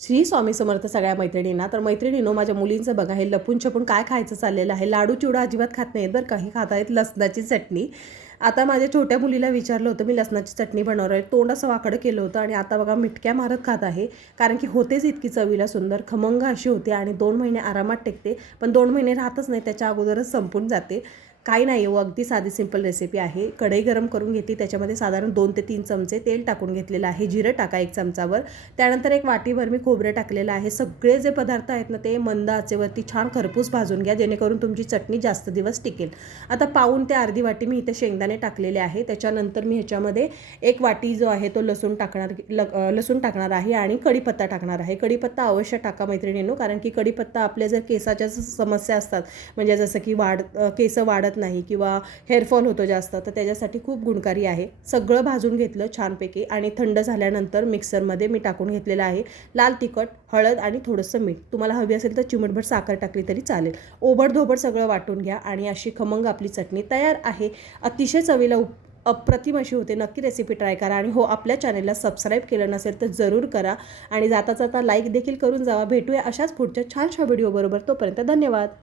श्री स्वामी समर्थ सगळ्या मैत्रिणींना. तर मैत्रिणींनो, माझ्या मुलींचं बघा हे लपून छपून काय खायचं चाललेलं आहे. लाडू चिवडा अजिबात खात नाहीत बरं, काही खात आहेत लसणाची चटणी. आता माझ्या छोट्या मुलीला विचारलं होतं मी लसणाची चटणी बनवणार आहे, तोंड असं वाकडं केलं होतं आणि आता बघा मिटक्या मारत खात आहे. कारण की होतेच इतकी चवीला सुंदर, खमंग अशी होते आणि 2 महिने आरामात टेकते. पण 2 महिने राहतच नाही, त्याच्या अगोदरच संपून जाते. काही नाही हो, अगदी साधी सिंपल रेसिपी आहे. कढई गरम करून घेतली, त्याच्यामध्ये साधारण 2 ते 3 चमचे तेल टाकून घेतलेलं आहे. जिरं टाका 1 चमचावर. त्यानंतर 1 वाटीभर मी खोबरं टाकलेलं आहे. सगळे जे पदार्थ आहेत ना ते मंद आचेवरती छान खरपूस भाजून घ्या, जेणेकरून तुमची चटणी जास्त दिवस टिकेल. आता पाऊण ते अर्धी वाटी मी इथे शेंगदाणे टाकलेले आहे. त्याच्यानंतर मी ह्याच्यामध्ये 1 वाटी जो आहे तो लसूण टाकणार आहे आणि कढीपत्ता टाकणार आहे. कढीपत्ता अवश्य टाका मैत्रिणींनो, कारण की कढीपत्ता आपल्या जर केसाच्या समस्या असतात, म्हणजे जसं की केस वाढत नाही किंवा हेअरफॉल होतो जास्त, तर त्याच्यासाठी खूप गुणकारी आहे. सगळं भाजून घेतलं छानपैकी आणि थंड झाल्यानंतर मिक्सरमध्ये मी टाकून घेतलेलं आहे लाल तिखट, हळद आणि थोडंसं मीठ. तुम्हाला हवी असेल तर चिमटभर साखर टाकली तरी चालेल. ओबडधोबड सगळं वाटून घ्या आणि अशी खमंग आपली चटणी तयार आहे. अतिशय चवीला अप्रतिम अशी होते. नक्की रेसिपी ट्राय करा आणि हो, आपल्या चॅनलला सबस्क्राईब केलं नसेल तर जरूर करा आणि जाता जाता लाईक देखील करून जावा. भेटूया अशाच पुढच्या छानशा व्हिडिओबरोबर. तोपर्यंत धन्यवाद.